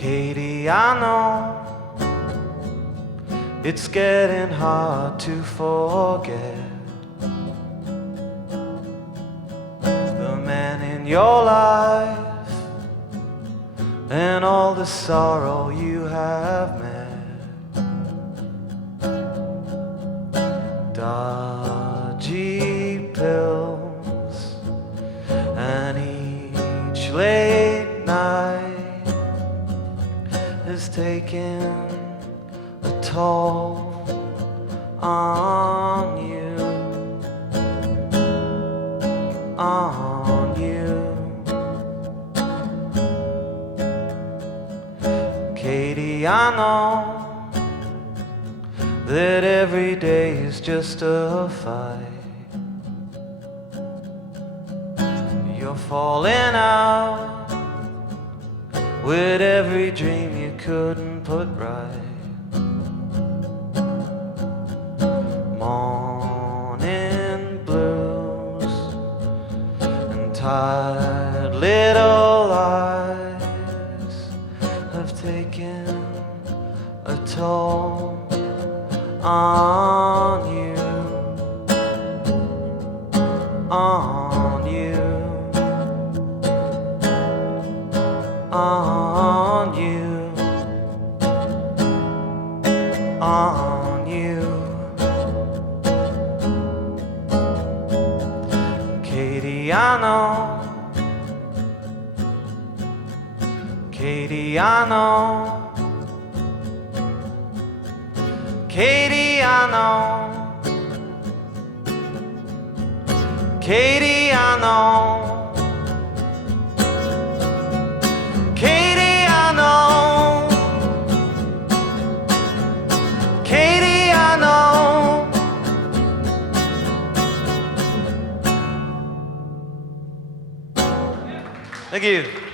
Katie, I know it's getting hard to forget the man in your life and all the sorrow you have met. Dodgy pills and each late night is taking a toll on you, on you. Katie, I know that every day is just a fight. You're falling out with every dream you couldn't put right. Morning blues and tired little eyes have taken a toll on you, on you, on you, on you. Katie, I know, Katie, I know, Katie, I know, Katie, I know, Katie, I know, Katie, I know. Thank you.